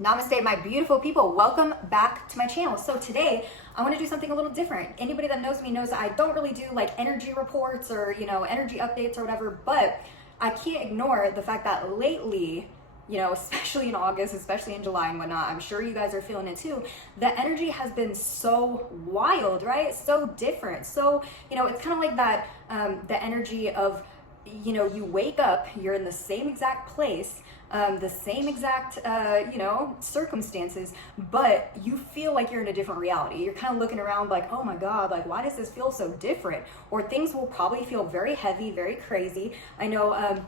Namaste, my beautiful people. Welcome back to my channel. So today I want to do something a little different. Anybody that knows me knows that I don't really do like energy reports or, energy updates or whatever, but I can't ignore the fact that lately, especially in August, especially in July and whatnot, I'm sure you guys are feeling it too. The energy has been so wild, right? So different. So, it's kind of like that, the energy of, you wake up, you're in the same exact place, the same exact, circumstances, but you feel like you're in a different reality. You're kind of looking around like, oh my God, like, why does this feel so different? Or things will probably feel very heavy, very crazy. I know,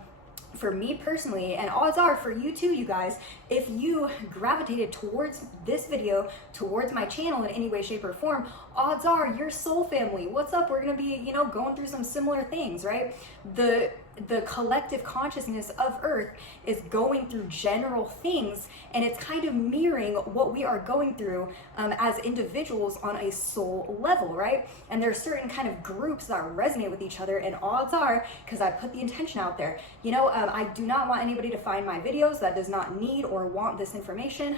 for me personally, and odds are for you too, you guys, if you gravitated towards this video, towards my channel in any way, shape, or form, odds are you're soul family. What's up? We're gonna be, going through some similar things, right? The collective consciousness of Earth is going through general things, and it's kind of mirroring what we are going through as individuals on a soul level, right? And there are certain kind of groups that resonate with each other, and odds are, because I put the intention out there, I do not want anybody to find my videos that does not need or want this information.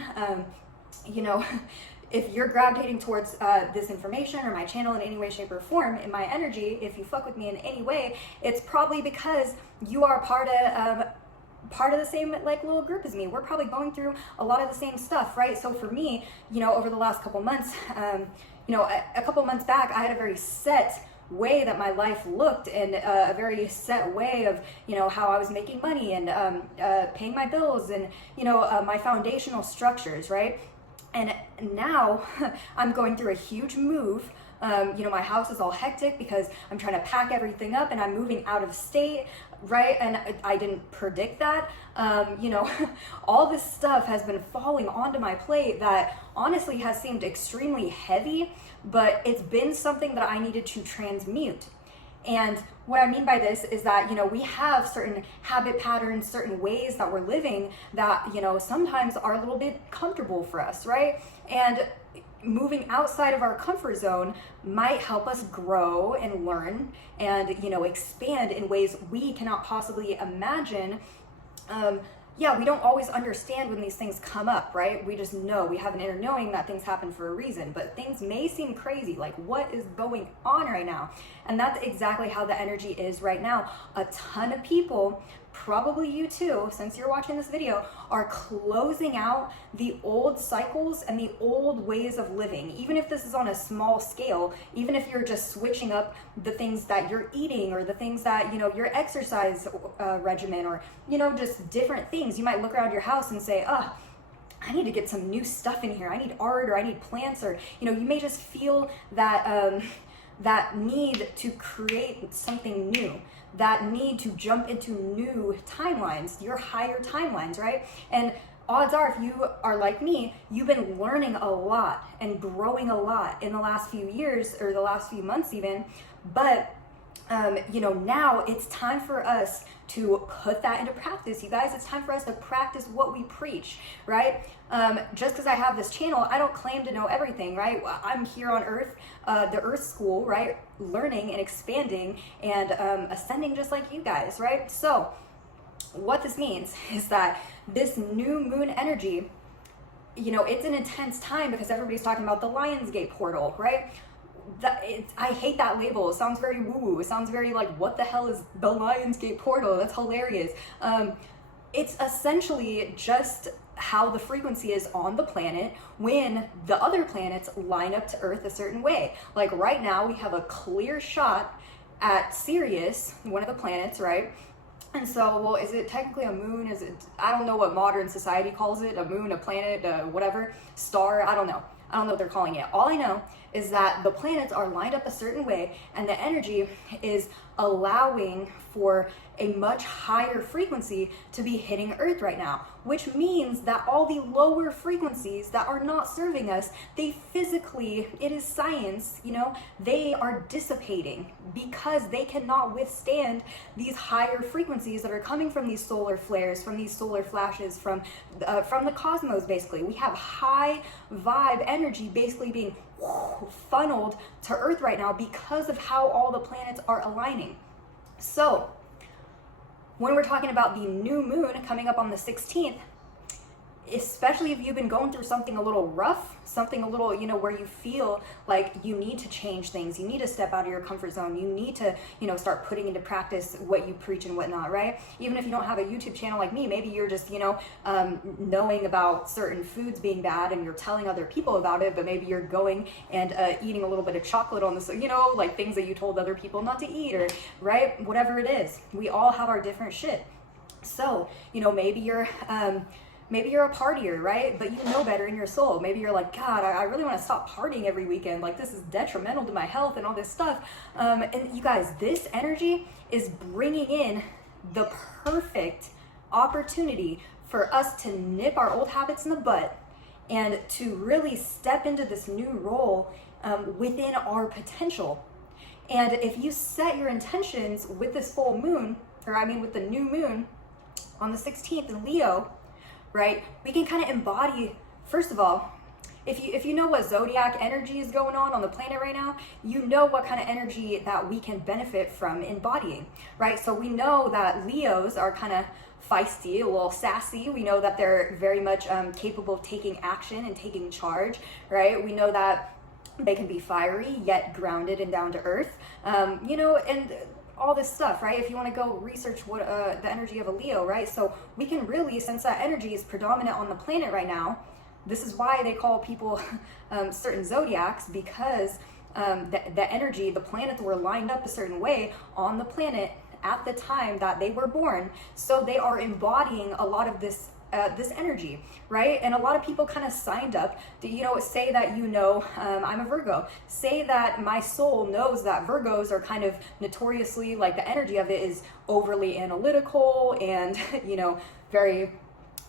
If you're gravitating towards this information or my channel in any way, shape, or form, in my energy, if you fuck with me in any way, it's probably because you are part of the same like little group as me. We're probably going through a lot of the same stuff, right? So for me, over the last couple months, a couple months back, I had a very set way that my life looked, and a very set way of how I was making money and paying my bills and my foundational structures, right? And now I'm going through a huge move. My house is all hectic because I'm trying to pack everything up and I'm moving out of state, right? And I didn't predict that. All this stuff has been falling onto my plate that honestly has seemed extremely heavy, but it's been something that I needed to transmute. And what I mean by this is that, we have certain habit patterns, certain ways that we're living that, sometimes are a little bit comfortable for us, right? And moving outside of our comfort zone might help us grow and learn and, expand in ways we cannot possibly imagine. We don't always understand when these things come up, right? We just know, we have an inner knowing that things happen for a reason, but things may seem crazy, like what is going on right now? And that's exactly how the energy is right now. A ton of people, probably you too, since you're watching this video, are closing out the old cycles and the old ways of living. Even if this is on a small scale, even if you're just switching up the things that you're eating or the things that, your exercise regimen or, just different things. You might look around your house and say, I need to get some new stuff in here. I need art or I need plants, or, you may just feel that, that need to create something new, that need to jump into new timelines, your higher timelines, right? And odds are, if you are like me, you've been learning a lot and growing a lot in the last few years or the last few months even, but now it's time for us to put that into practice, you guys. It's time for us to practice what we preach, right? Just because I have this channel, I don't claim to know everything, right? I'm here on Earth, the Earth School, right? Learning and expanding and ascending just like you guys, right? So what this means is that this new moon energy, it's an intense time because everybody's talking about the LionsGate portal, right? I hate that label. It sounds very woo-woo. It sounds very like, what the hell is the LionsGate portal? That's hilarious. It's essentially just how the frequency is on the planet when the other planets line up to Earth a certain way. Like right now, we have a clear shot at Sirius, one of the planets, right? And so, well, is it technically a moon? Is it, I don't know what modern society calls it, a moon, a planet, whatever, star, I don't know. I don't know what they're calling it. All I know is that the planets are lined up a certain way and the energy is allowing for a much higher frequency to be hitting Earth right now, which means that all the lower frequencies that are not serving us, they physically, it is science, they are dissipating because they cannot withstand these higher frequencies that are coming from these solar flares, from these solar flashes, from the cosmos. Basically, we have high vibe energy basically being funneled to Earth right now because of how all the planets are aligning. So when we're talking about the new moon coming up on the 16th, especially if you've been going through something a little rough, something a little, you know, where you feel like you need to change things, you need to step out of your comfort zone, you need to, you know, start putting into practice what you preach and whatnot, right? Even if you don't have a YouTube channel like me, maybe you're just, you know, knowing about certain foods being bad and you're telling other people about it, but maybe you're going and eating a little bit of chocolate on this, you know, like things that you told other people not to eat, or, right? Whatever it is, we all have our different shit. So, you know, maybe you're a partier, right? But you know better in your soul. Maybe you're like, God, I really want to stop partying every weekend. Like, this is detrimental to my health and all this stuff. And you guys, this energy is bringing in the perfect opportunity for us to nip our old habits in the butt and to really step into this new role within our potential. And if you set your intentions with this full moon, or I mean with the new moon on the 16th in Leo, right, we can kind of embody, first of all, if you know what zodiac energy is going on the planet right now, you know what kind of energy that we can benefit from embodying, right? So we know that Leos are kind of feisty, a little sassy. We know that they're very much capable of taking action and taking charge, right? We know that they can be fiery yet grounded and down to earth, you know, and all this stuff, right? If you want to go research what the energy of a Leo, right? So we can really, since that energy is predominant on the planet right now, this is why they call people certain zodiacs, because the energy, the planets were lined up a certain way on the planet at the time that they were born. So they are embodying a lot of this energy, right? And a lot of people kind of signed up to, you know, say that, you know, I'm a Virgo. Say that my soul knows that Virgos are kind of notoriously, like, the energy of it is overly analytical and, you know, very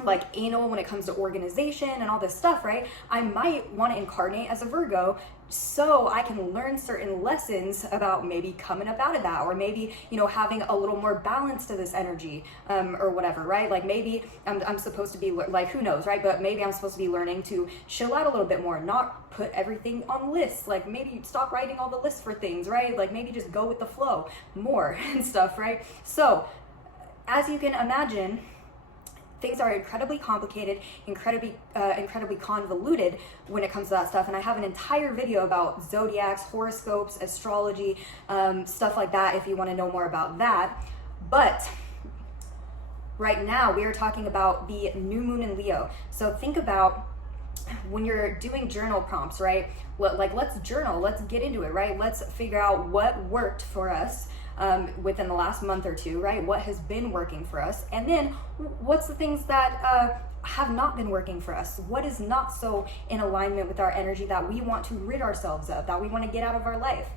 like anal when it comes to organization and all this stuff, right? I might want to incarnate as a Virgo so I can learn certain lessons about maybe coming up out of that, or maybe, you know, having a little more balance to this energy, or whatever, right? Like maybe I'm supposed to be, like, who knows, right? But maybe I'm supposed to be learning to chill out a little bit more, not put everything on lists, like maybe stop writing all the lists for things, right? Like maybe just go with the flow more and stuff, right? So as you can imagine, things are incredibly complicated, incredibly convoluted when it comes to that stuff. And I have an entire video about zodiacs, horoscopes, astrology, stuff like that, if you want to know more about that. But right now we are talking about the new moon in Leo. So think about when you're doing journal prompts, right? Like, let's journal, let's get into it, right? Let's figure out what worked for us within the last month or two, right? What has been working for us? And then what's the things that have not been working for us? What is not so in alignment with our energy that we want to rid ourselves of, that we want to get out of our life?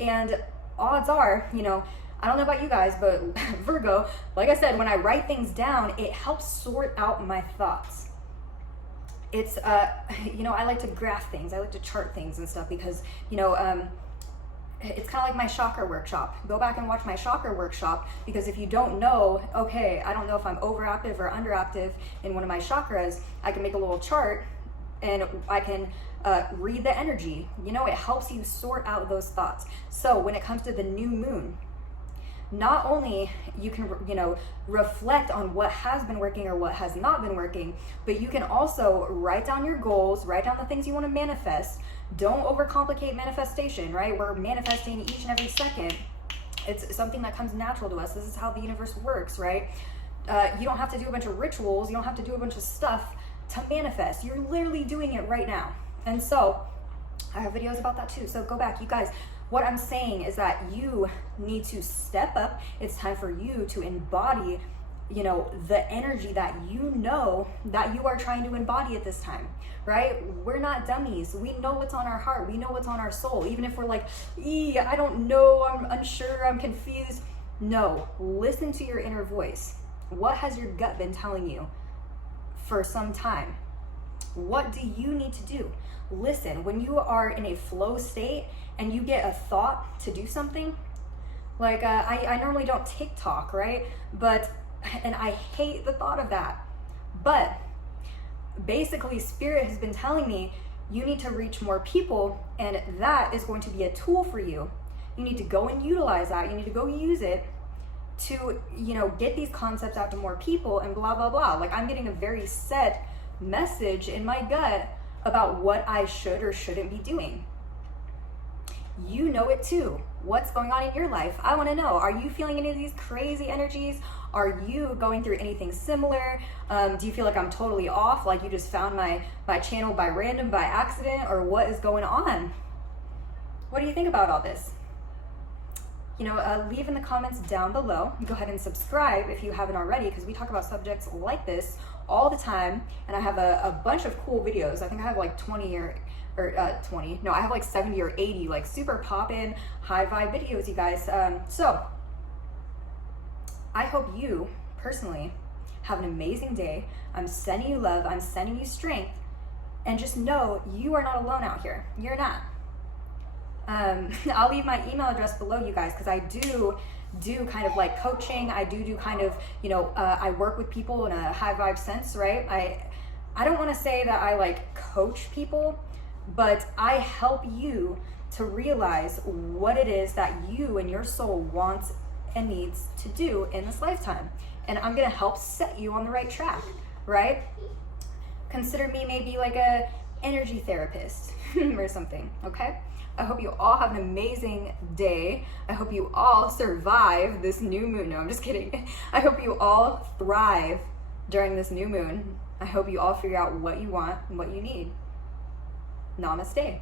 And odds are, you know, I don't know about you guys, but Virgo, like I said, when I write things down, it helps sort out my thoughts. It's, you know, I like to graph things, I like to chart things and stuff because, you know, it's kind of like my chakra workshop. Go back and watch my chakra workshop, because if you don't know, okay, I don't know if I'm overactive or underactive in one of my chakras, I can make a little chart and I can read the energy. You know, it helps you sort out those thoughts. So when it comes to the new moon, not only you can, you know, reflect on what has been working or what has not been working, but you can also write down your goals, write down the things you want to manifest. Don't overcomplicate manifestation, right? We're manifesting each and every second. It's something that comes natural to us. This is how the universe works, right? You don't have to do a bunch of rituals. You don't have to do a bunch of stuff to manifest. You're literally doing it right now. And so I have videos about that too. So go back, you guys. What I'm saying is that you need to step up. It's time for you to embody, you know, the energy that you know that you are trying to embody at this time, right? We're not dummies. We know what's on our heart. We know what's on our soul. Even if we're like, I don't know, I'm unsure, I'm confused. No, listen to your inner voice. What has your gut been telling you for some time? What do you need to do? Listen, when you are in a flow state and you get a thought to do something, like I normally don't TikTok, right? And I hate the thought of that. But basically, Spirit has been telling me you need to reach more people, and that is going to be a tool for you. You need to go and utilize that. You need to go use it to, you know, get these concepts out to more people and blah, blah, blah. Like, I'm getting a very set message in my gut about what I should or shouldn't be doing. You know it too. What's going on in your life? I want to know. Are you feeling any of these crazy energies? Are you going through anything similar? Do you feel like I'm totally off, like you just found my channel by random, by accident, or what is going on? What do you think about all this? You know, leave in the comments down below. Go ahead and subscribe if you haven't already, because we talk about subjects like this all the time, and I have a bunch of cool videos. I think I have like 20 or 20. No, I have like 70 or 80 like super pop-in, high vibe videos, you guys. So I hope you personally have an amazing day. I'm sending you love. I'm sending you strength. And just know you are not alone out here. You're not. I'll leave my email address below, you guys, because I do kind of like coaching. I do kind of, you know, I work with people in a high vibe sense, right? I don't want to say that I like coach people, but I help you to realize what it is that you and your soul wants and needs to do in this lifetime. And I'm going to help set you on the right track, right? Consider me maybe like a energy therapist or something, okay? I hope you all have an amazing day. I hope you all survive this new moon. No, I'm just kidding. I hope you all thrive during this new moon. I hope you all figure out what you want and what you need. Namaste.